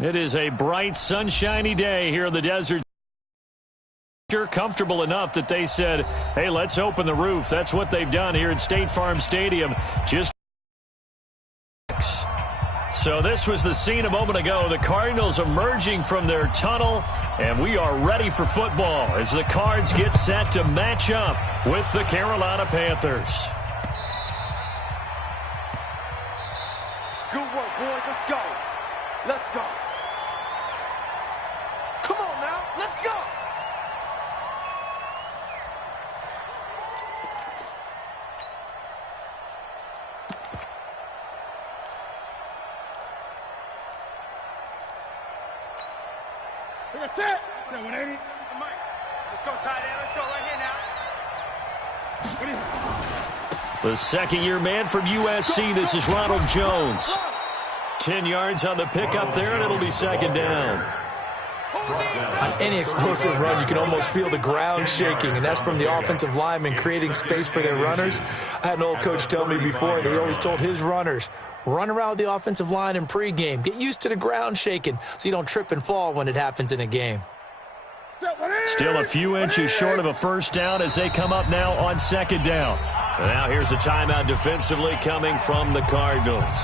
It is a bright, sunshiny day here in the desert. Comfortable enough that they said, hey, let's open the roof. That's what they've done here at State Farm Stadium. So this was the scene a moment ago. The Cardinals emerging from their tunnel, and we are ready for football as the Cards get set to match up with the Carolina Panthers. Good work, boys. Let's go. Let's go. Come on now. Let's go. That's it. 180. Let's go, tight end. Let's go right here now. The second-year man from USC, this is Ronald Jones. 10 yards on the pickup there, and it'll be second down. On any explosive run, you can almost feel the ground shaking, and that's from the offensive linemen creating space for their runners. I had an old coach tell me before, he always told his runners, run around the offensive line in pregame. Get used to the ground shaking so you don't trip and fall when it happens in a game. Still a few inches short of a first down as they come up now on second down. And now here's a timeout defensively coming from the Cardinals.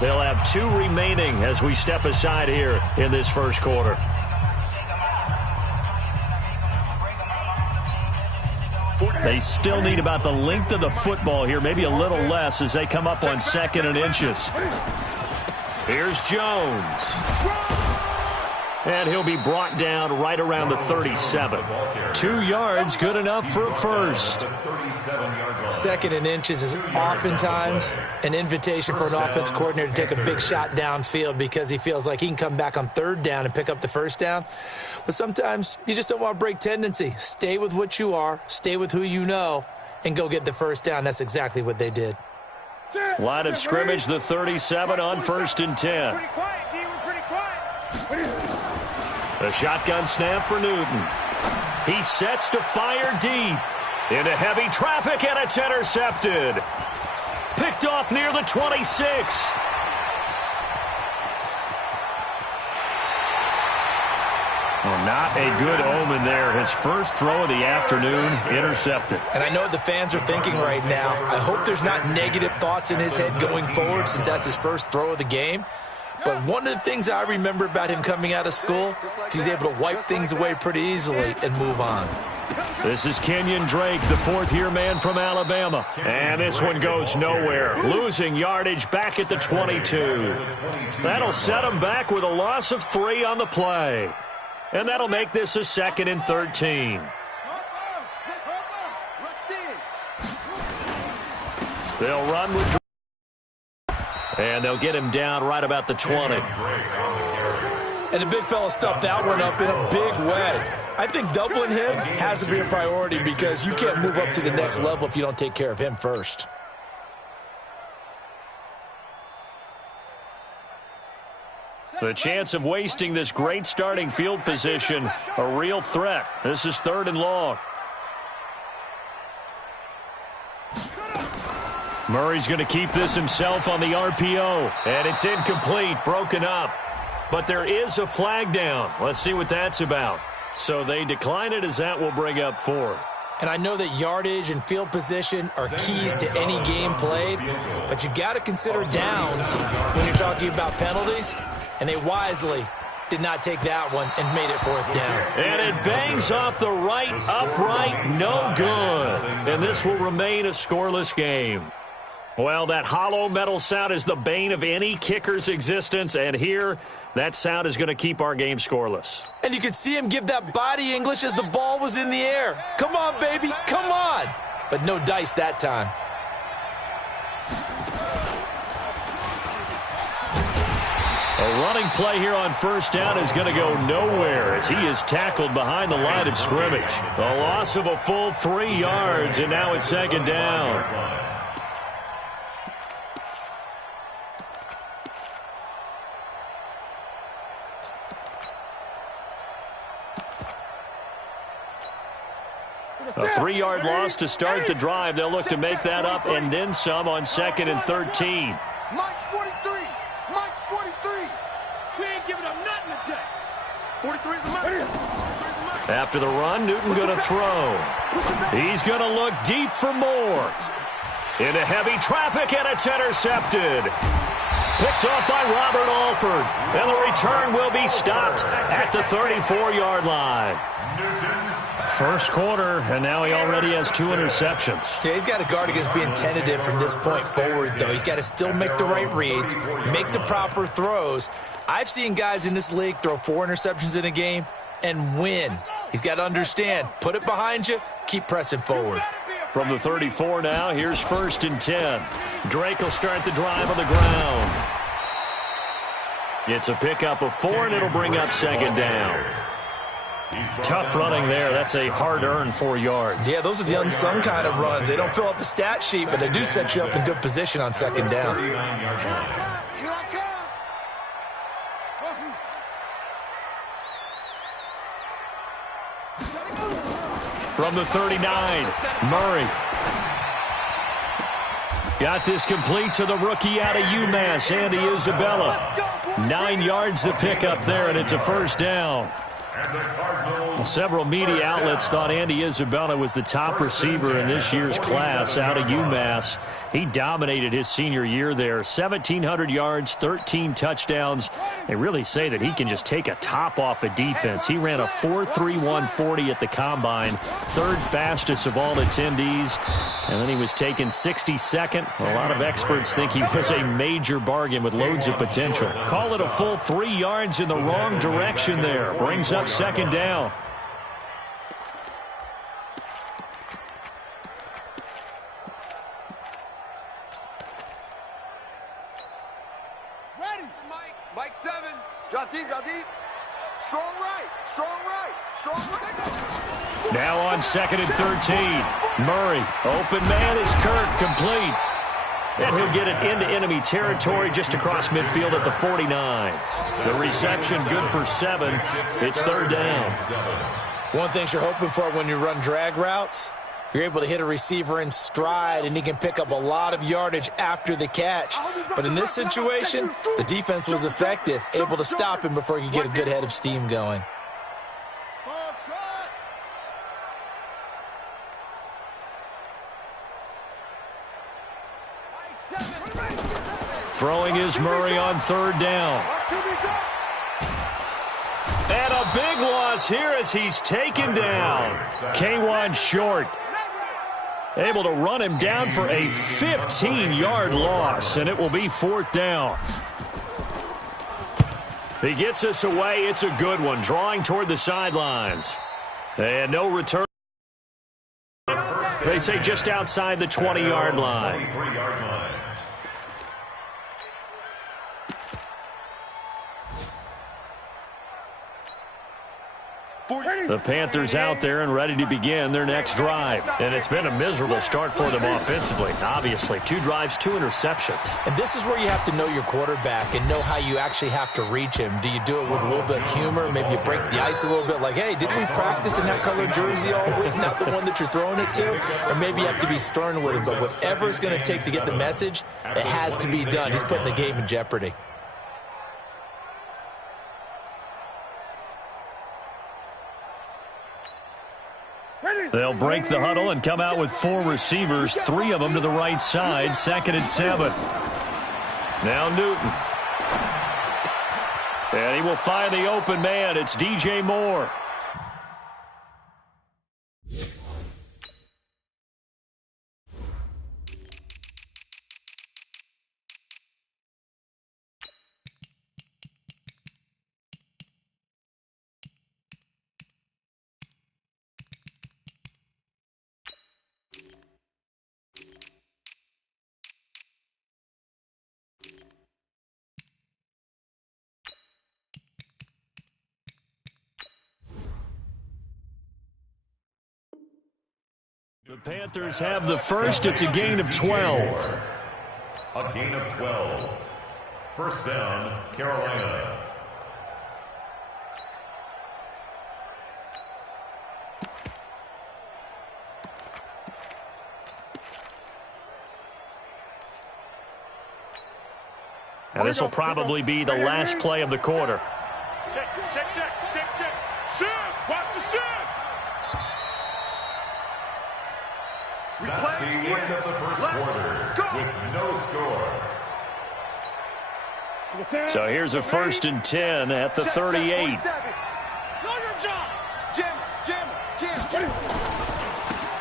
They'll have 2 remaining as we step aside here in this first quarter. They still need about the length of the football here, maybe a little less as they come up on 2nd and inches. Here's Jones. And he'll be brought down right around the 37. 2 yards, good enough for a first. 2nd and inches is oftentimes an invitation for an offense coordinator to take a big shot downfield because he feels like he can come back on 3rd down and pick up the first down. But sometimes you just don't want to break tendency. Stay with what you are, stay with who you know, and go get the first down. That's exactly what they did. Line of scrimmage, the 37 on 1st and 10. Pretty quiet, D. We're pretty quiet. The shotgun snap for Newton. He sets to fire deep into heavy traffic, and it's intercepted. Picked off near the 26. Well, not a good omen there. His first throw of the afternoon intercepted. And I know what the fans are thinking right now. I hope there's not negative thoughts in his head going forward since that's his first throw of the game. But one of the things I remember about him coming out of school is he's able to wipe things away pretty easily and move on. This is Kenyon Drake, the 4th-year man from Alabama. And this one goes nowhere. Losing yardage back at the 22. That'll set him back with a loss of 3 on the play. And that'll make this a 2nd and 13. They'll run with Drake. And they'll get him down right about the 20. And the big fella stuffed that one up in a big way. I think doubling him has to be a priority because you can't move up to the next level if you don't take care of him first. The chance of wasting this great starting field position, a real threat. This is 3rd and long. Murray's going to keep this himself on the RPO. And it's incomplete, broken up. But there is a flag down. Let's see what that's about. So they decline it as that will bring up 4th. And I know that yardage and field position are keys to any game played, but you've got to consider downs when you're talking about penalties. And they wisely did not take that one and made it 4th down. And it bangs off the right upright, no good. And this will remain a scoreless game. Well, that hollow metal sound is the bane of any kicker's existence, and here, that sound is going to keep our game scoreless. And you could see him give that body English as the ball was in the air. Come on, baby, come on. But no dice that time. A running play here on 1st down is going to go nowhere as he is tackled behind the line of scrimmage. A loss of a full 3 yards, and now it's 2nd down. A 3-yard loss to start the drive. They'll look to make that up and then some on 2nd and 13. Mike's 43. Mike's 43. We ain't giving up nothing. After the run, Newton going to throw. He's going to look deep for more. Into heavy traffic, and it's intercepted. Picked off by Robert Alford. And the return will be stopped at the 34-yard line. First quarter, and now he already has 2 interceptions. Yeah, he's got to guard against being tentative from this point forward, though. He's got to still make the right reads, make the proper throws. I've seen guys in this league throw 4 interceptions in a game and win. He's got to understand, put it behind you, keep pressing forward. From the 34 now, here's 1st and 10. Drake will start the drive on the ground. It's a pickup of 4, and it'll bring up 2nd down. Tough running there. That's a hard-earned 4 yards. Yeah, those are the unsung kind of runs. They don't fill up the stat sheet, but they do set you up in good position on 2nd down. From the 39, Murray. Got this complete to the rookie out of UMass, Andy Isabella. 9 yards to pick up there, and it's a 1st down. Well, several media outlets thought Andy Isabella was the top receiver in this year's class out of UMass. He dominated his senior year there. 1,700 yards, 13 touchdowns. They really say that he can just take a top off a defense. He ran a 4.31 40 at the Combine, 3rd fastest of all attendees. And then he was taken 62nd. A lot of experts think he was a major bargain with loads of potential. Call it a full 3 yards in the wrong direction there. Brings up 2nd down. Mike 7. Drop deep, drop deep. Strong right, strong right, strong right. Now on 2nd and 13. Murray, open man is Kirk, complete. And he'll get it into enemy territory just across midfield at the 49. The reception good for 7. It's 3rd down. One thing you're hoping for when you run drag routes, you're able to hit a receiver in stride, and he can pick up a lot of yardage after the catch. But in this situation, the defense was effective, able to stop him before he could get a good head of steam going. Throwing is Murray on 3rd down. And a big loss here as he's taken down. K1 short. Able to run him down for a 15-yard loss, and it will be 4th down. He gets us away. It's a good one, drawing toward the sidelines. And no return. They say just outside the 20-yard line. The Panthers out there and ready to begin their next drive. And it's been a miserable start for them offensively. Obviously, 2 drives, 2 interceptions. And this is where you have to know your quarterback and know how you actually have to reach him. Do you do it with a little bit of humor? Maybe you break the ice a little bit like, hey, didn't we practice in that colored jersey all week, not the one that you're throwing it to? Or maybe you have to be stern with him. But whatever it's going to take to get the message, it has to be done. He's putting the game in jeopardy. They'll break the huddle and come out with 4 receivers, 3 of them to the right side, 2nd and 7. Now Newton. And he will find the open man. It's DJ Moore. The Panthers have the first. It's a gain of 12. A gain of 12. 1st down, Carolina. And this will probably be the last play of the quarter. Check, check, check, check, check. Shoot! Watch the shoot! That's the end of the first quarter with no score. So here's a 1st and 10 at the 38.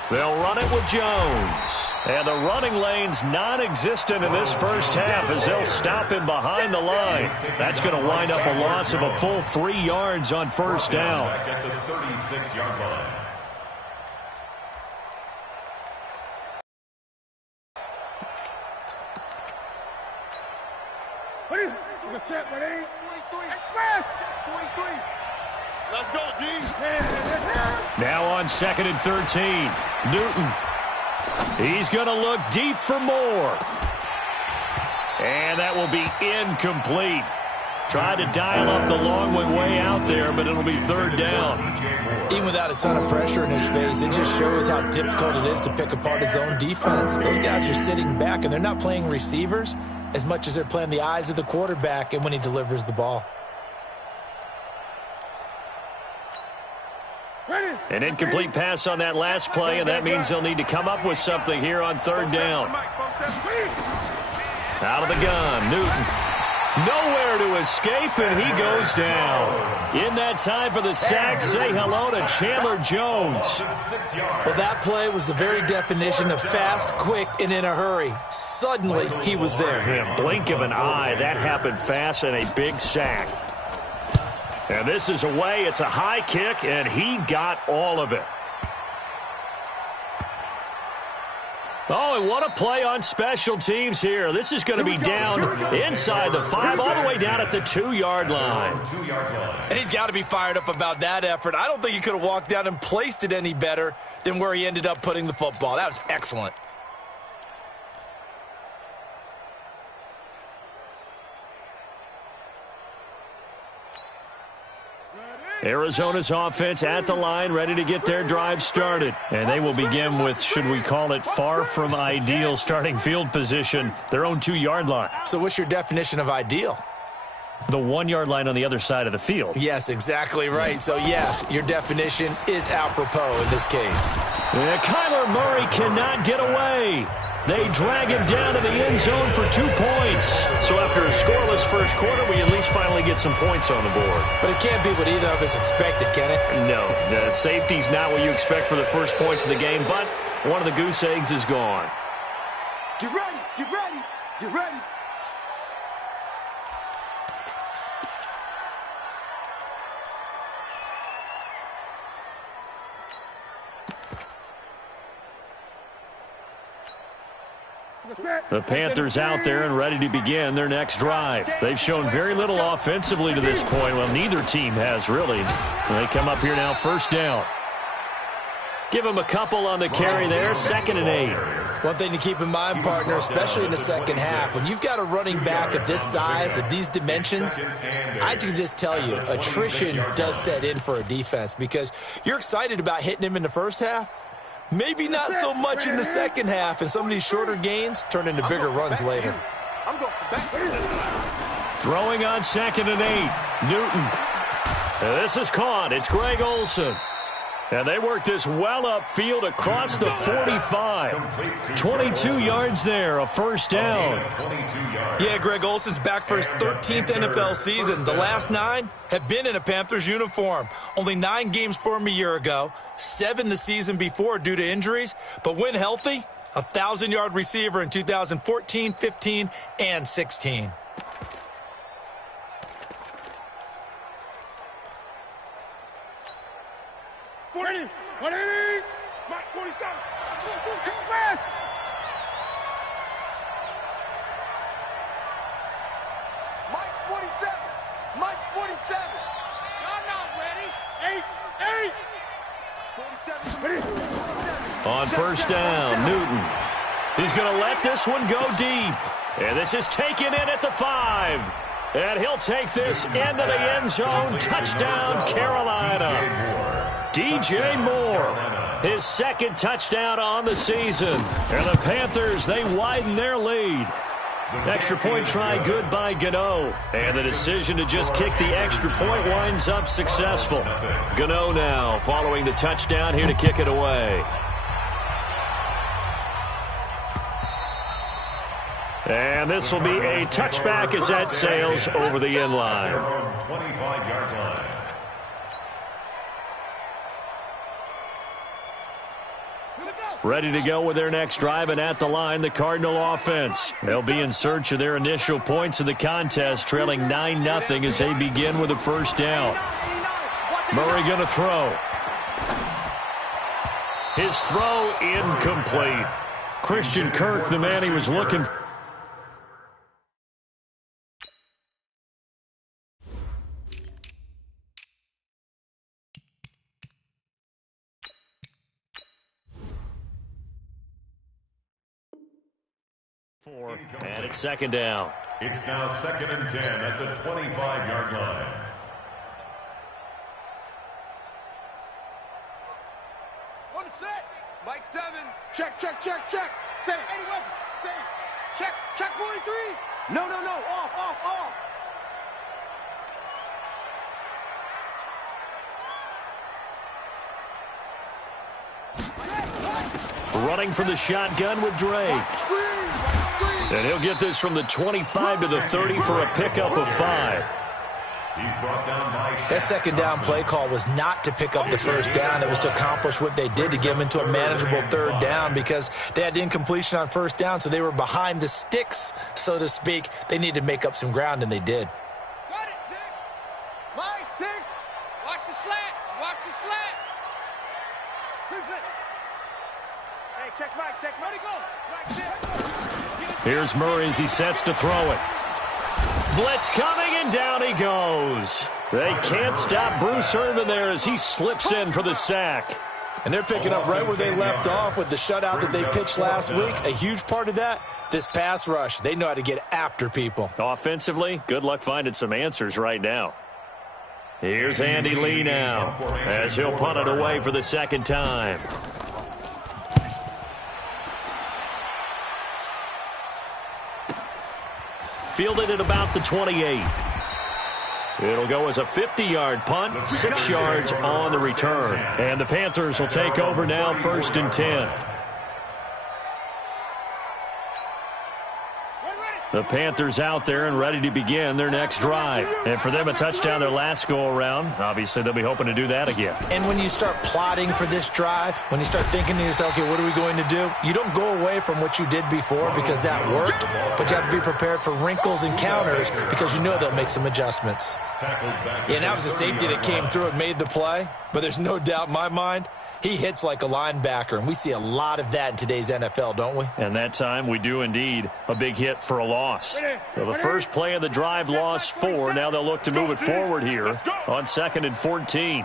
They'll run it with Jones. And the running lane's non-existent in this first half as they'll stop him behind the line. That's going to wind up a loss of a full 3 yards on first down. Back at the 36-yard line. Let's go, D. Now on 2nd and 13. Newton. He's going to look deep for more. And that will be incomplete. Tried to dial up the long way out there, but it'll be 3rd down. Even without a ton of pressure in his face, it just shows how difficult it is to pick apart his own defense. Those guys are sitting back, and they're not playing receivers as much as they're playing the eyes of the quarterback and when he delivers the ball. An incomplete pass on that last play, and that means they'll need to come up with something here on 3rd down. Out of the gun, Newton. Nowhere to escape, and he goes down. In that time for the sack, say hello to Chandler Jones. Well, that play was the very definition of fast, quick, and in a hurry. Suddenly, he was there. In a blink of an eye, that happened fast and a big sack. And this is away. It's a high kick, and he got all of it. Oh, and what a play on special teams here. This is going to be down inside the 5, all the way down at the 2-yard line. And he's got to be fired up about that effort. I don't think he could have walked down and placed it any better than where he ended up putting the football. That was excellent. Arizona's offense at the line, ready to get their drive started. And they will begin with, should we call it, far from ideal starting field position, their own 2-yard line. So what's your definition of ideal? The 1-yard line on the other side of the field. Yes, exactly right. So, yes, your definition is apropos in this case. And Kyler Murray cannot get away. They drag him down to the end zone for 2 points. So after a scoreless first quarter, we at least finally get some points on the board. But it can't be what either of us expected, can it? No, the safety's not what you expect for the first points of the game, but one of the goose eggs is gone. Get ready, get ready, get ready. The Panthers out there and ready to begin their next drive. They've shown very little offensively to this point. Well, neither team has really. They come up here now, 1st down. Give them a couple on the carry there, 2nd and 8. One thing to keep in mind, partner, especially in the second half, when you've got a running back of this size, of these dimensions, I can just tell you, attrition does set in for a defense because you're excited about hitting him in the first half. Maybe not so much in the second half, and some of these shorter gains turn into bigger runs later. I'm going back to you. Throwing on 2nd and 8. Newton. This is caught. It's Greg Olsen. And they work this well upfield across the 45. 22 yards there, a 1st down. Yeah, Greg Olsen's back for his 13th NFL season. The last 9 have been in a Panthers uniform. Only 9 games for him a year ago, 7 the season before due to injuries. But when healthy, a 1,000-yard receiver in 2014, 15, and 16. Mike's 47. Mike's 47. Y'all not ready. 8. 47. On 1st down, Newton. He's going to let this one go deep. And this is taken in at the 5. And he'll take this into the end zone. Touchdown, Carolina. DJ Moore, his 2nd touchdown on the season. And the Panthers, they widen their lead. Extra point try good by Gano. And the decision to just kick the extra point winds up successful. Gano now following the touchdown here to kick it away. And this will be a touchback as that sails over the end line. 25-yard line. Ready to go with their next drive, and at the line, the Cardinal offense. They'll be in search of their initial points of the contest, trailing 9-0 as they begin with a first down. Murray going to throw. His throw incomplete. Christian Kirk, the man he was looking for. And it's second down. It's now 2nd and 10 at the 25-yard line. On the set. Mike 7. Check. 7. 80 weapon. 7. Check 43. No. Off. Running from the shotgun with Drake. And he'll get this from the 25 to the 30 for a pickup of 5. He's brought down by That second down play call was not to pick up the first down. It was to accomplish what they did, to get them into a manageable third down, because they had incompletion on first down, so they were behind the sticks, so to speak. They needed to make up some ground, and they did. Got it, 6. Mike 6. Watch the slats. Watch the slat. 6. Hey, check Mike. Ready, go. Mike 6. Here's Murray as he sets to throw it. Blitz coming, and down he goes. They can't stop Bruce Irvin there as he slips in for the sack. And they're picking up right where they left off with the shutout that they pitched last week. A huge part of that, this pass rush. They know how to get after people. Offensively, good luck finding some answers right now. Here's Andy Lee now as he'll punt it away for the second time. Fielded at about the 28. It'll go as a 50-yard punt, 6 yards on the return. And the Panthers will take over now, 1st and 10. The Panthers out there and ready to begin their next drive. And for them, a touchdown their last go-around. Obviously, they'll be hoping to do that again. And when you start plotting for this drive, when you start thinking to yourself, okay, what are we going to do? You don't go away from what you did before because that worked, but you have to be prepared for wrinkles and counters because you know they'll make some adjustments. Yeah, and that was a safety that came through and made the play, but there's no doubt in my mind, he hits like a linebacker, and we see a lot of that in today's NFL, don't we? And that time we do indeed a big hit for a loss. So the first play of the drive lost 4. Now they'll look to move it forward here on 2nd and 14.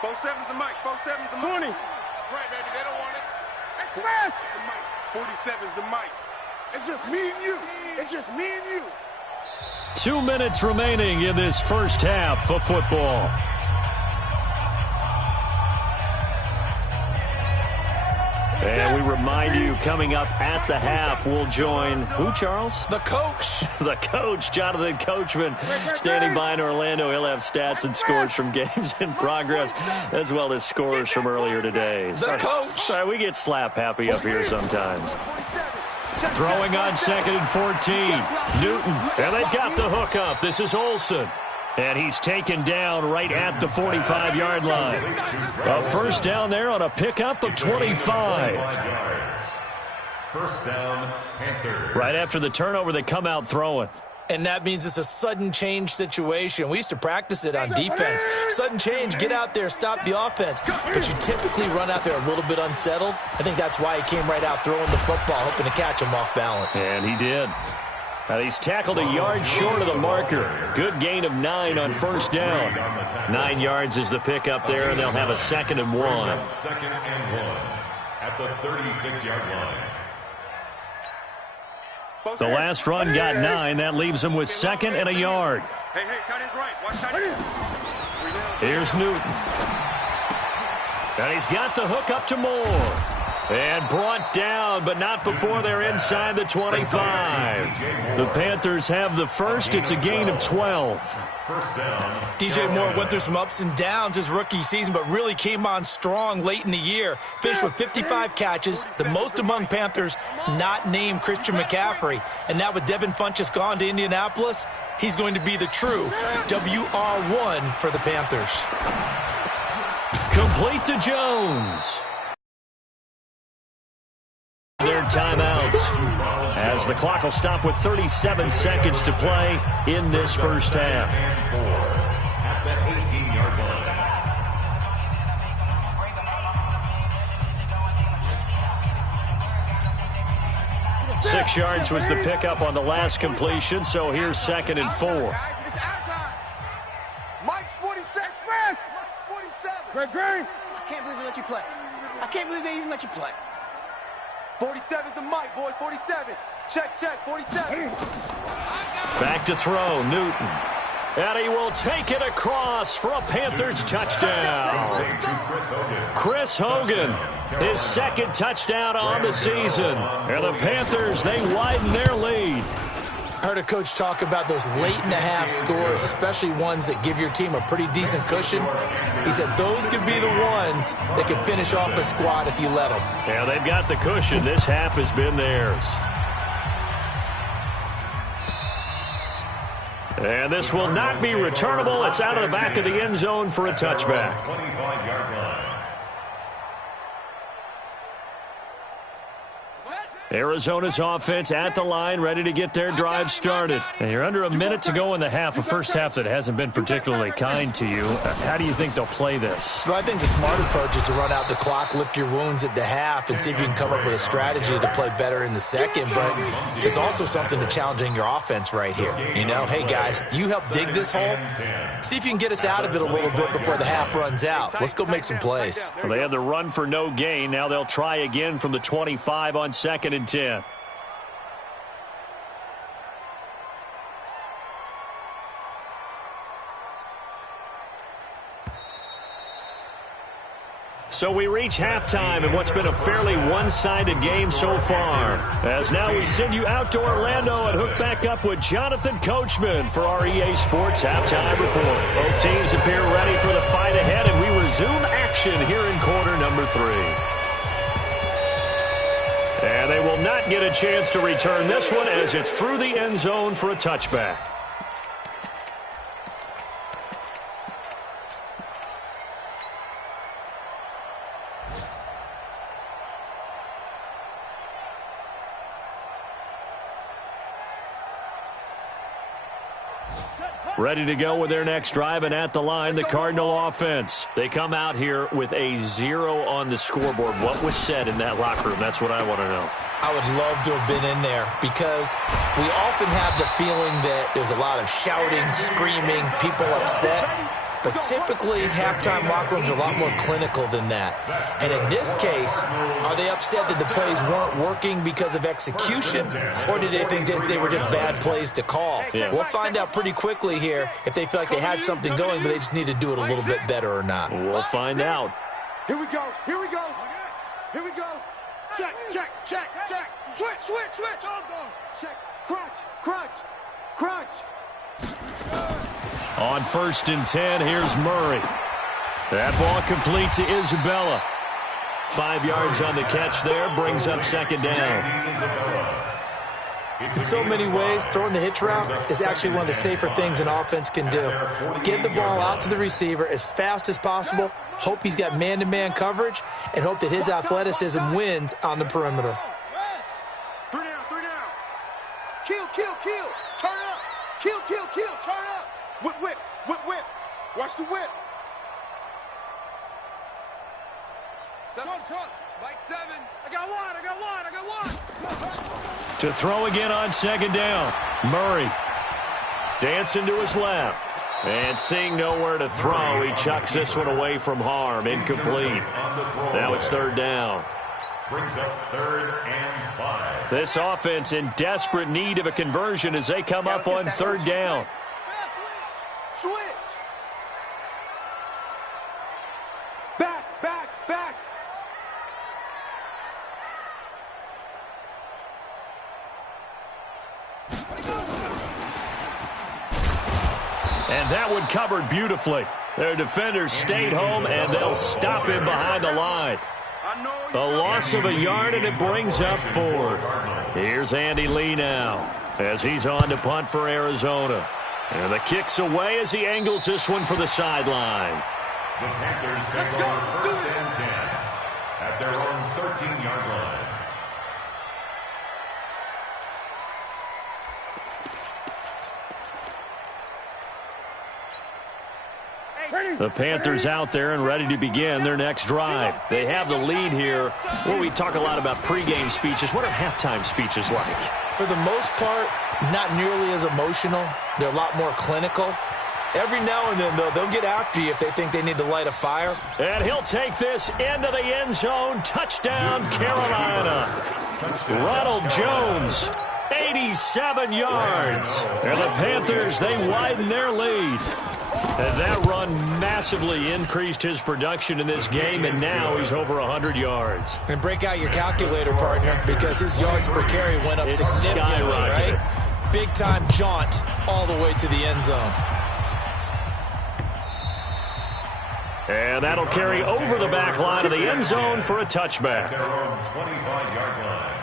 47's the mic. 47's the mic. 20. That's right, baby. They don't want it. Hey, come on. The mic. 47's the mic. It's just me and you. It's just me and you. 2 minutes remaining in this first half of football. And we remind you, coming up at the half, we'll join who, Charles? The coach. The coach, Jonathan Coachman, standing by in Orlando. He'll have stats and scores from games in progress, as well as scores from earlier today. The coach. Sorry, we get slap happy up here sometimes. Throwing on 2nd and 14. Newton, and they've got the hook up. This is Olsen. And he's taken down right at the 45-yard line. A first down there on a pickup of 25. First down, Panthers. Right after the turnover, they come out throwing. And that means it's a sudden change situation. We used to practice it on defense. Sudden change, get out there, stop the offense. But you typically run out there a little bit unsettled. I think that's why he came right out throwing the football, hoping to catch him off balance. And he did. He's tackled a yard short of the marker. Good gain of 9 on first down. 9 yards is the pickup there, and they'll have a 2nd and 1. 2nd and 1 at the 36-yard line. The last run got 9. That leaves him with 2nd and a yard. Hey, tight end's right. Watch tight end. Here's Newton. And he's got the hook up to Moore. And brought down, but not before they're inside the 25. The Panthers have the first. It's a gain of 12. First down. DJ Moore went through some ups and downs his rookie season, but really came on strong late in the year. Finished with 55 catches, the most among Panthers not named Christian McCaffrey. And now with Devin Funchess gone to Indianapolis, he's going to be the true WR1 for the Panthers. Complete to Jones. Their timeouts as the clock will stop with 37 seconds to play in this first half. At the 18-yard line. 6 yards was the pickup on the last completion, so here's 2nd and 4. Mike's 47. Mike's 47. Green. I can't believe they let you play. I can't believe they even let you play. 47 is the mic, boys. 47. Check, 47. Back to throw, Newton. And he will take it across for a Panthers touchdown. Chris Hogan, his 2nd touchdown on the season. And the Panthers, they widen their lead. I heard a coach talk about those late-in-the-half scores, especially ones that give your team a pretty decent cushion. He said those could be the ones that could finish off a squad if you let them. Yeah, they've got the cushion. This half has been theirs. And this will not be returnable. It's out of the back of the end zone for a touchback. 25-yard line. Arizona's offense at the line, ready to get their drive started. And you're under a minute to go in the half, a first half that hasn't been particularly kind to you. How do you think they'll play this? Well, I think the smart approach is to run out the clock, lick your wounds at the half, and see if you can come up with a strategy to play better in the second. But there's also something to challenging your offense right here. You know, hey, guys, you help dig this hole. See if you can get us out of it a little bit before the half runs out. Let's go make some plays. Well, they had the run for no gain. Now they'll try again from the 25 on 2nd and 10. So we reach halftime in what's been a fairly one-sided game so far. As now we send you out to Orlando and hook back up with Jonathan Coachman for our EA Sports Halftime Report. Both teams appear ready for the fight ahead, and we resume action here in quarter number 3. And they will not get a chance to return this one as it's through the end zone for a touchback. Ready to go with their next drive, and at the line, the Cardinal offense. They come out here with a 0 on the scoreboard. What was said in that locker room? That's what I want to know. I would love to have been in there because we often have the feeling that there's a lot of shouting, screaming, people upset. But typically, halftime locker rooms are a lot more clinical than that. And in this case, are they upset that the plays weren't working because of execution, or did they think they were just bad plays to call? Yeah. We'll find out pretty quickly here if they feel like they had something going, but they just need to do it a little bit better or not. We'll find out. Here we go. Here we go. Here we go. Check, check, check, check. Switch, switch, switch. Check. Crunch, crunch, crunch. On 1st and 10, here's Murray. That ball complete to Isabella. 5 yards on the catch there, brings up 2nd down. In so many ways, throwing the hitch route is actually one of the safer things an offense can do. Get the ball out to the receiver as fast as possible, hope he's got man-to-man coverage, and hope that his athleticism wins on the perimeter. 3 down, 3 down. Kill, kill, kill. Turn up. Kill, kill, kill. Turn up. Whip, whip, whip, whip. Watch the whip. 7, Mike 7. I got one. To throw again on 2nd down. Murray dancing to his left. And seeing nowhere to throw, he chucks this one away from harm. Incomplete. Now it's 3rd down. Brings up 3rd and 5. This offense in desperate need of a conversion as they come up on 3rd down. Switch. Back, back, back. And that one covered beautifully. Their defenders stayed home, and they'll stop him behind the line. A loss of a yard, and it brings up fourth. Here's Andy Lee now as he's on to punt for Arizona. And the kick's away as he angles this one for the sideline. The Panthers take over 1st and 10 at their own 13-yard line. The Panthers out there and ready to begin their next drive. They have the lead here. Where we talk a lot about pregame speeches, what are halftime speeches like? For the most part, not nearly as emotional. They're a lot more clinical. Every now and then, though, they'll get after you if they think they need to light a fire. And he'll take this into the end zone. Touchdown, Carolina. Ronald Jones, 87 yards. And the Panthers, they widen their lead. And that run massively increased his production in this game, and now he's over 100 yards. And break out your calculator, partner, because his yards per carry went up significantly, right? Big-time jaunt all the way to the end zone. And that'll carry over the back line of the end zone for a touchback. Their own 25-yard line.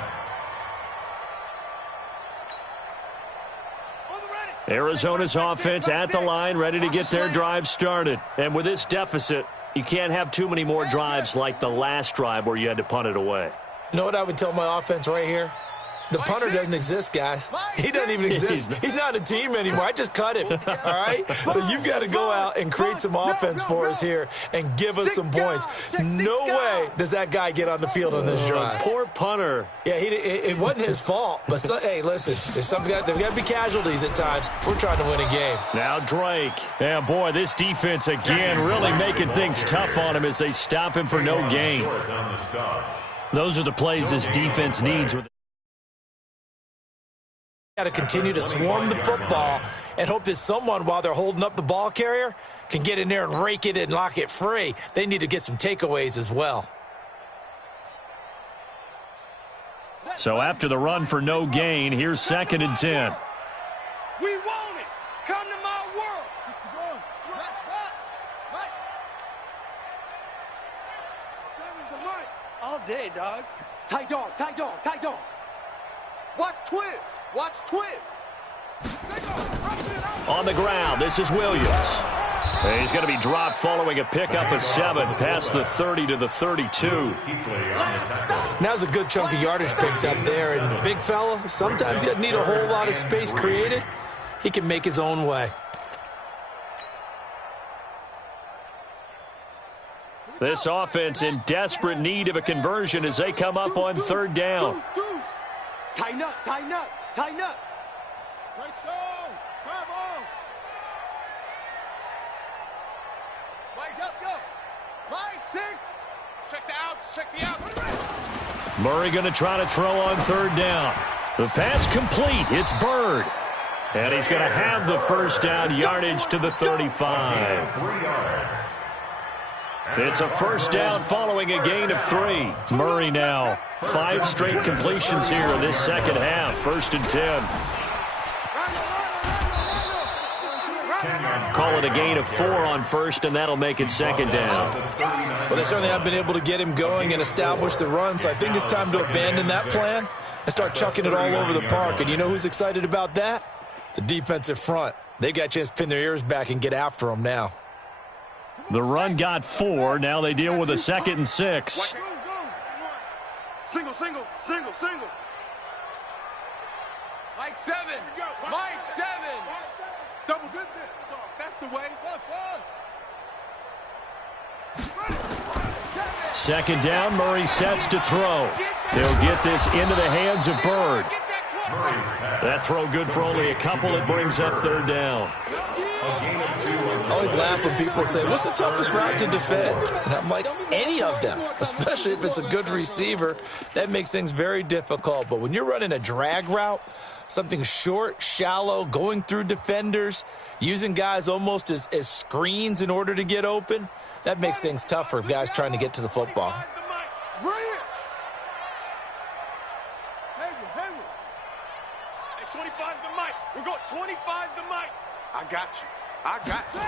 Arizona's offense at the line, ready to get their drive started. And with this deficit, you can't have too many more drives like the last drive where you had to punt it away. You know what I would tell my offense right here? The punter doesn't exist, guys. He doesn't even exist. He's not a team anymore. I just cut him, all right? So you've got to go out and create some offense for us here and give us some points. No way does that guy get on the field on this drive. Poor punter. Yeah, it wasn't his fault. But, hey, listen, there's got to be casualties at times. We're trying to win a game. Now Drake. Yeah, boy, this defense again really making things tough on him as they stop him for no gain. Those are the plays this defense needs. Got to continue to swarm the football and hope that someone, while they're holding up the ball carrier, can get in there and rake it and lock it free. They need to get some takeaways as well. So after the run for no gain, here's 2nd and 10. We want it. Come to my world. All day, dog. Tight dog, tight dog, tight dog. Watch twist. Watch twist. On the ground, this is Williams. He's going to be dropped following a pickup of 7 past the 30 to the 32. Now's a good chunk of yardage picked up there. And the big fella, sometimes he doesn't need a whole lot of space created. He can make his own way. This offense in desperate need of a conversion as they come up on 3rd down. Tighten up, tighten up, tighten up. Right stone. Bravo. Mike, up, go. Mike, 6. Check the outs. Check the outs. Murray going to try to throw on 3rd down. The pass complete. It's Bird. And he's going to have the first down, yardage to the 35. 3 yards. It's a first down following a gain of 3. Murray now 5 straight completions here in this second half. 1st and 10. Call it a gain of 4 on 1st, and that'll make it 2nd down. Well, they certainly have been able to get him going and establish the run, so I think it's time to abandon that plan and start chucking it all over the park. And you know who's excited about that? The defensive front. They got a chance to pin their ears back and get after him now. The run got 4. Now they deal with a 2nd and 6. Single, single, single, single. Mike, 7. Mike, 7. Double dip. That's the way. Second down, Murray sets to throw. They'll get this into the hands of Bird. That throw good for only a couple. It brings up 3rd down. I always laugh when people say, what's the toughest route to defend? And I'm like, any of them, especially if it's a good receiver. That makes things very difficult. But when you're running a drag route, something short, shallow, going through defenders, using guys almost as screens in order to get open, that makes things tough for guys trying to get to the football. Hey, 25's the mic. We're going 25's the mic. I got you. I got you.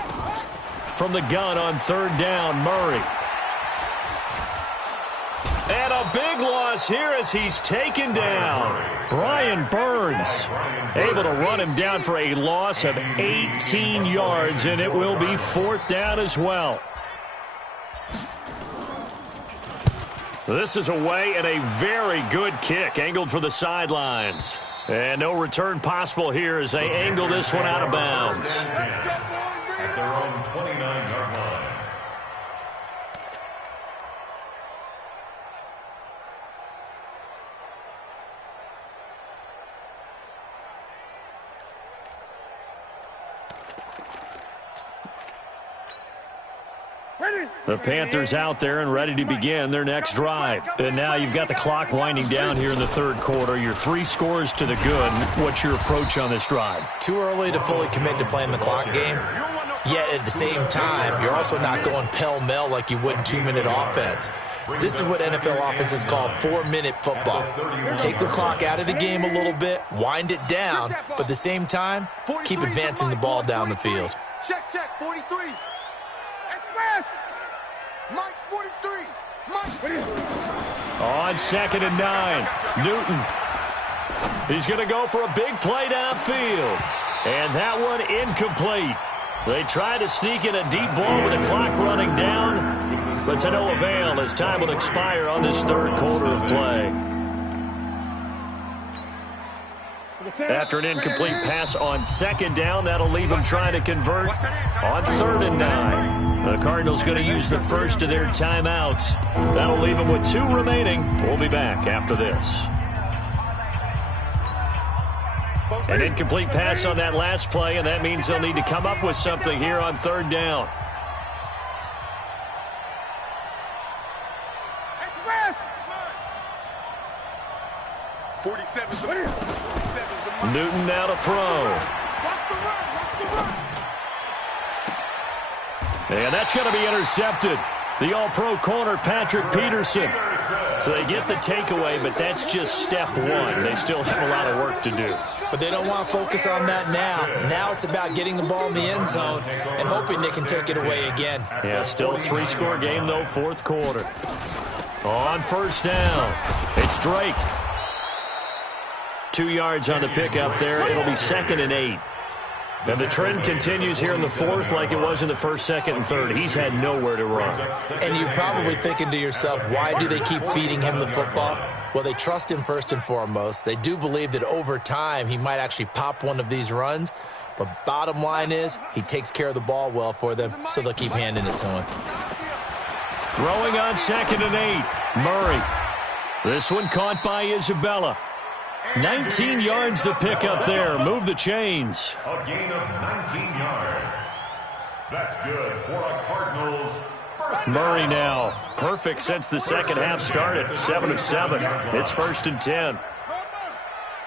From the gun on third down, Murray. And a big loss here as he's taken down. Brian Burns able to run him down for a loss of 18 yards, and it will be fourth down as well. This is away and a very good kick angled for the sidelines. And no return possible here as they angle this one out of bounds. At their own 29-yard line. The Panthers out there and ready to begin their next drive. And now you've got the clock winding down here in the third quarter. You're 3 scores to the good. What's your approach on this drive? Too early to fully commit to playing the clock game. Yet at the same time, you're also not going pell-mell like you would in 2-minute offense. This is what NFL offenses call 4-minute football. Take the clock out of the game a little bit, wind it down, but at the same time, keep advancing the ball down the field. Check, 43. Mike's 43. Mike. On 2nd and 9, Newton. He's going to go for a big play downfield. And that one incomplete. They try to sneak in a deep ball with the clock running down, but to no avail as time will expire on this third quarter of play. After an incomplete pass on 2nd down, that'll leave them trying to convert on 3rd and 9. The Cardinals going to use the first of their timeouts. That'll leave them with 2 remaining. We'll be back after this. An incomplete pass on that last play, and that means they'll need to come up with something here on 3rd down. Newton now to throw. And that's going to be intercepted. The all-pro corner, Patrick Peterson. So they get the takeaway, but that's just step one. They still have a lot of work to do. But they don't want to focus on that now. Now it's about getting the ball in the end zone and hoping they can take it away again. Yeah, still a 3-score game, though, 4th quarter. On 1st down, it's Drake. 2 yards on the pickup there. It'll be 2nd and 8. And the trend continues here in the 4th like it was in the 1st, 2nd, and 3rd. He's had nowhere to run. And you're probably thinking to yourself, why do they keep feeding him the football? Well, they trust him first and foremost. They do believe that over time he might actually pop one of these runs. But bottom line is he takes care of the ball well for them, so they'll keep handing it to him. Throwing on 2nd and 8, Murray. This one caught by Isabella. 19 yards to pick up there. Move the chains. A gain of 19 yards. That's good for a Cardinals first down. Murray now. Perfect since the second half started. 7 of 7. It's 1st and 10.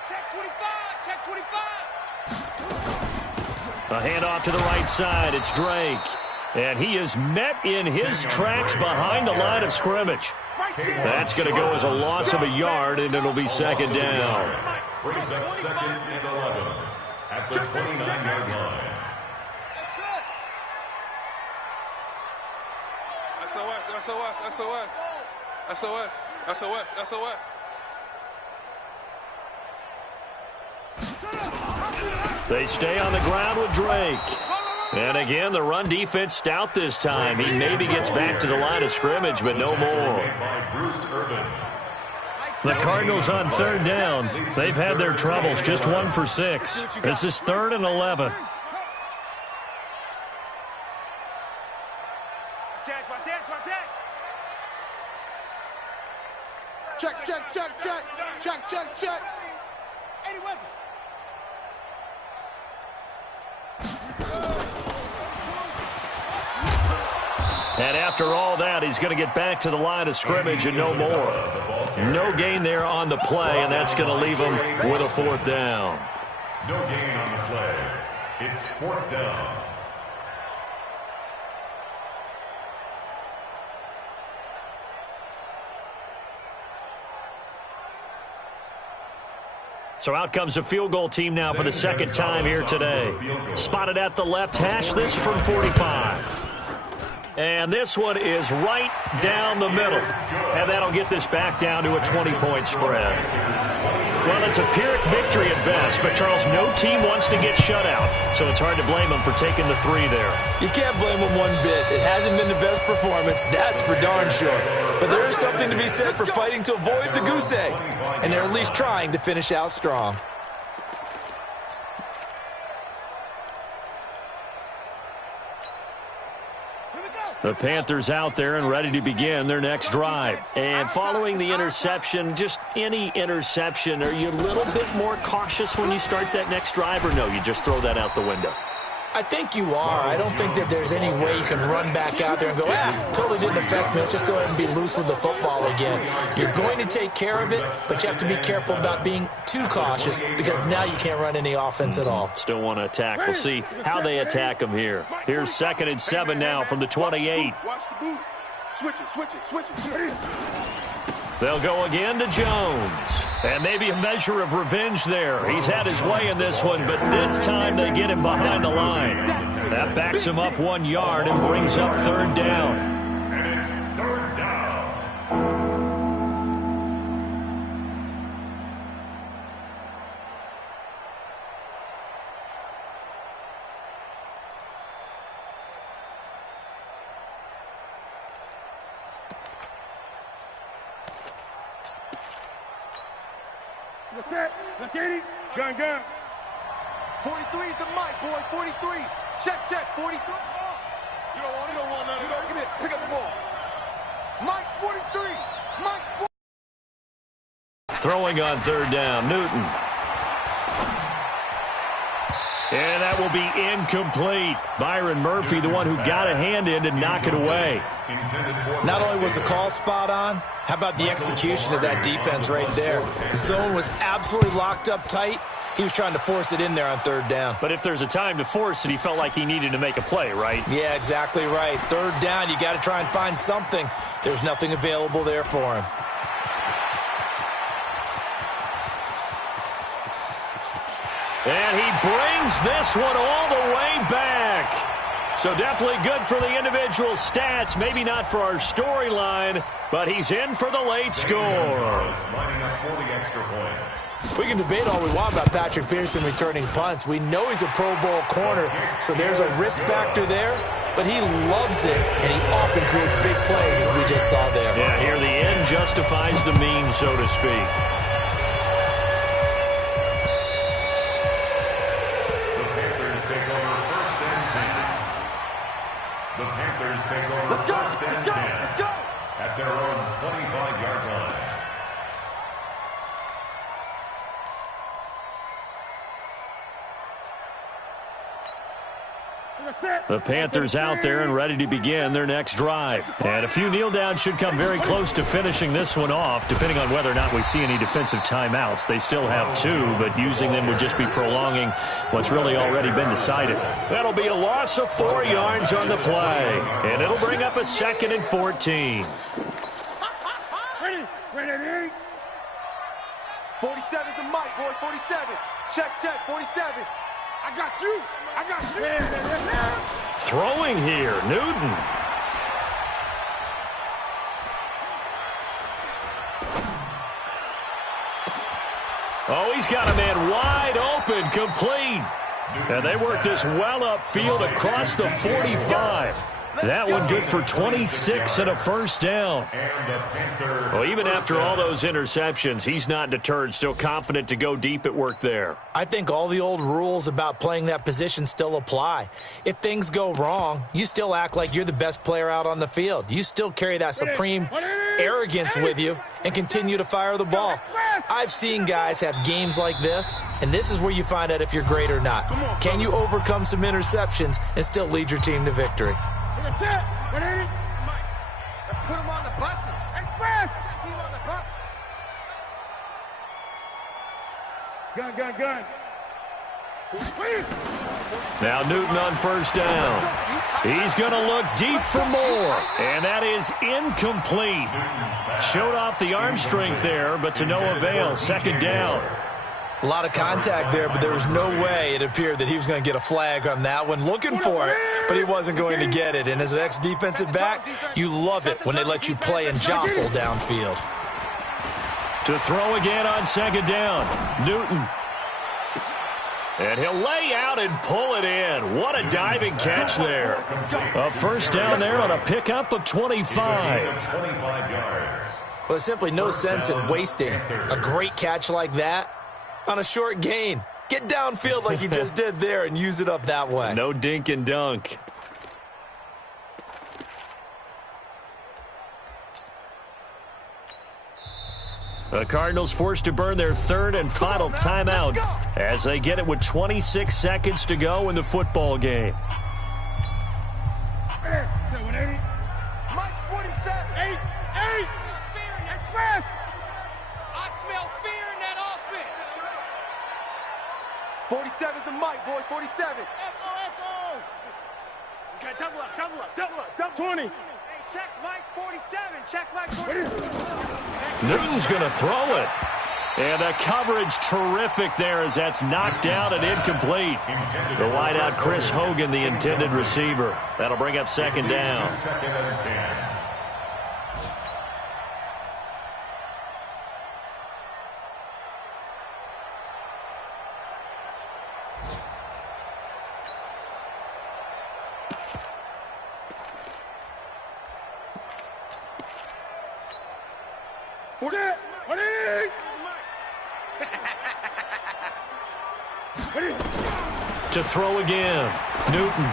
Check 25. Check 25. A handoff to the right side. It's Drake. And he is met in his tracks behind the line of scrimmage. That's going to go as a loss of a yard, and it'll be 2nd down. Brings up 2nd and 11 at the 29-yard line. SOS. They stay on the ground with Drake. And again, the run defense stout this time. He maybe gets back to the line of scrimmage, but no more. The Cardinals on 3rd down. They've had their troubles, just 1 for 6. This is 3rd and 11. Check. 80 weapons. And after all that, he's going to get back to the line of scrimmage and no more. No gain there on the play, and that's going to leave him with a 4th down. No gain on the play. It's 4th down. So out comes a field goal team now for the second time here today. Spotted at the left hash, this from 45. And this one is right down the middle. And that'll get this back down to a 20-point spread. Well, it's a Pyrrhic victory at best, but, Charles, no team wants to get shut out, so it's hard to blame them for taking the 3 there. You can't blame them one bit. It hasn't been the best performance, that's for darn sure. But there is something to be said for fighting to avoid the goose egg, and they're at least trying to finish out strong. The Panthers out there and ready to begin their next drive. And following the interception, just any interception, are you a little bit more cautious when you start that next drive, or no, you just throw that out the window? I think you are. I don't think that there's any way you can run back out there and go, totally didn't affect me. Let's just go ahead and be loose with the football again. You're going to take care of it, but you have to be careful about being too cautious because now you can't run any offense at all. Still want to attack. We'll see how they attack them here. Here's 2nd and 7 now from the 28. Watch the boot. Switch it. They'll go again to Jones. And maybe a measure of revenge there. He's had his way in this one, but this time they get him behind the line. That backs him up 1 yard and brings up 3rd down. And it's 3rd down. What's that? Let's get it. Gun. 43 is the mic, boy. 43. Check. 43. You don't want none of that. Come here. Pick up the ball. Mike's 43. Mike's 43. Throwing on 3rd down, Newton. And that will be incomplete. Byron Murphy, the one who got a hand in to knock it away. Not only was the call spot on, how about the execution of that defense right there? The zone was absolutely locked up tight. He was trying to force it in there on 3rd down. But if there's a time to force it, he felt like he needed to make a play, right? Yeah, exactly right. 3rd down, you got to try and find something. There's nothing available there for him. And he brings this one all the way back. So definitely good for the individual stats. Maybe not for our storyline, but he's in for the late score. Lining up for the extra point. We can debate all we want about Patrick Peterson returning punts. We know he's a Pro Bowl corner, so there's a risk factor there, but he loves it, and he often creates big plays, as we just saw there. Yeah, here the end justifies the means, so to speak. At their own 25-yard line. The Panthers out there and ready to begin their next drive. And a few kneel downs should come very close to finishing this one off, depending on whether or not we see any defensive timeouts. They still have 2, but using them would just be prolonging what's really already been decided. That'll be a loss of 4 yards on the play, and it'll bring up a 2nd and 14. Ready. 47's the mic, boys. 47. Check. 47. I got you. Throwing here, Newton. Oh, he's got a man wide open, complete. And they work this well upfield across the 45. That one good for 26 and a 1st down. Well, even after all those interceptions, he's not deterred, still confident to go deep at work there. I think all the old rules about playing that position still apply. If things go wrong, you still act like you're the best player out on the field. You still carry that supreme arrogance with you and continue to fire the ball. I've seen guys have games like this, and this is where you find out if you're great or not. Can you overcome some interceptions and still lead your team to victory? Let's put him on the buses. Express! Keep on the bus. Gun. Now Newton on 1st down. He's going to look deep for more, and that is incomplete. Showed off the arm strength there, but to no avail. 2nd down. A lot of contact there, but there was no way it appeared that he was going to get a flag on that one. Looking for it, but he wasn't going to get it. And as an ex-defensive back, you love it when they let you play and jostle downfield. To throw again on second down, Newton. And he'll lay out and pull it in. What a diving catch there. A first down there on a pickup of 25. Well, there's simply no sense in wasting a great catch like that on a short gain. Get downfield like you just did there and use it up that way. No dink and dunk. The Cardinals forced to burn their third and final timeout as they get it with 26 seconds to go in the football game. Mike 47. 8. I smell fear in that offense. 47's the mic, boys. 47. Echo. Okay, double up. 20. Hey, check Mike 47. Check Mike 47. Newton's going to throw it. And the coverage terrific there as that's knocked down and incomplete. The wideout Chris Hogan, the intended receiver. That'll bring up second down. Second and 10. To throw again, Newton.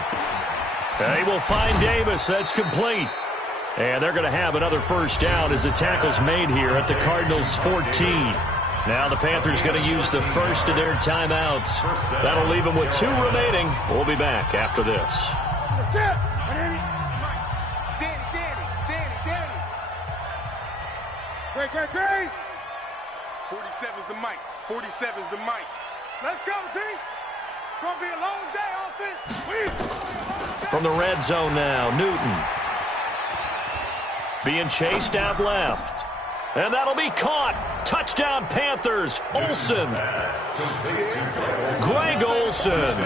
They will find Davis. That's complete. And they're going to have another first down as the tackle's made here at the Cardinals' 14. Now the Panthers going to use the first of their timeouts. That'll leave them with 2 remaining. We'll be back after this. Great. 47's the mic. 47's the mic. Let's go, D. It's going to be a long day, offense. From the red zone now, Newton. Being chased out left. And that'll be caught. Touchdown, Panthers. Olsen. Greg Olsen.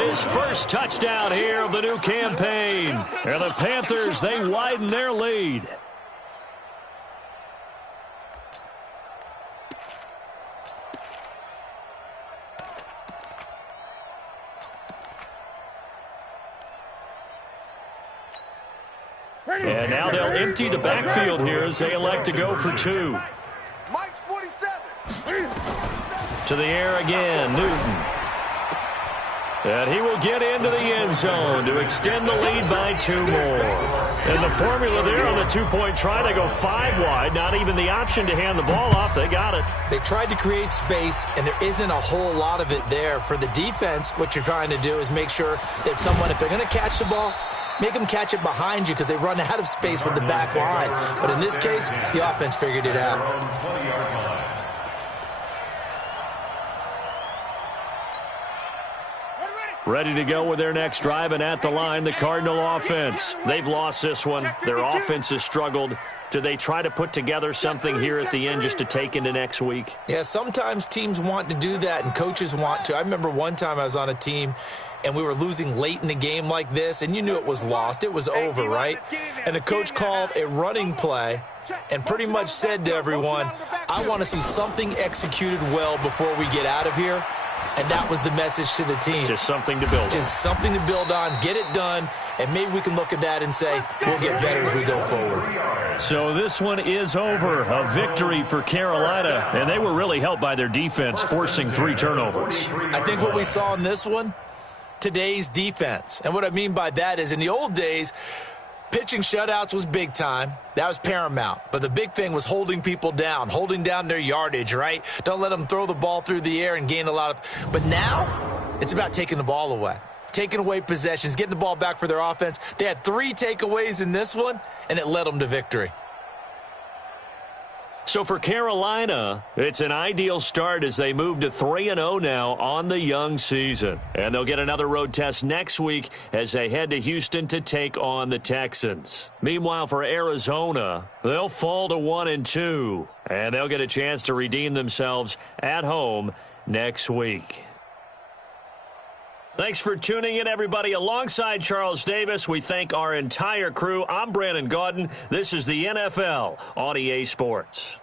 His first touchdown here of the new campaign. And the Panthers, they widen their lead. And now they'll empty the backfield here as they elect to go for 2. Mike's 47. To the air again, Newton. And he will get into the end zone to extend the lead by 2 more. And the formula there on the 2-point try, they go 5 wide. Not even the option to hand the ball off. They got it. They tried to create space, and there isn't a whole lot of it there. For the defense, what you're trying to do is make sure that if they're going to catch the ball, make them catch it behind you because they run out of space with the back line. But in this case, the offense figured it out. Ready to go with their next drive, and at the line, the Cardinal offense. They've lost this one. Their offense has struggled. Do they try to put together something here at the end just to take into next week? Yeah, sometimes teams want to do that, and coaches want to. I remember one time I was on a team, and we were losing late in the game like this, and you knew it was lost. It was over, right? And the coach called a running play and pretty much said to everyone, I want to see something executed well before we get out of here. And that was the message to the team. Just something to build on. Just something to build on, get it done, and maybe we can look at that and say, we'll get better as we go forward. So this one is over. A victory for Carolina, and they were really helped by their defense, forcing 3 turnovers. I think what we saw in this one, today's defense. And what I mean by that is in the old days, pitching shutouts was big time. That was paramount. But the big thing was holding people down, holding down their yardage, right? Don't let them throw the ball through the air and gain a lot of. But now it's about taking the ball away, taking away possessions, getting the ball back for their offense. They had 3 takeaways in this one, and it led them to victory. So for Carolina, it's an ideal start as they move to 3-0 now on the young season. And they'll get another road test next week as they head to Houston to take on the Texans. Meanwhile, for Arizona, they'll fall to 1-2. And they'll get a chance to redeem themselves at home next week. Thanks for tuning in, everybody. Alongside Charles Davis, we thank our entire crew. I'm Brandon Gaudin. This is the NFL on EA Sports.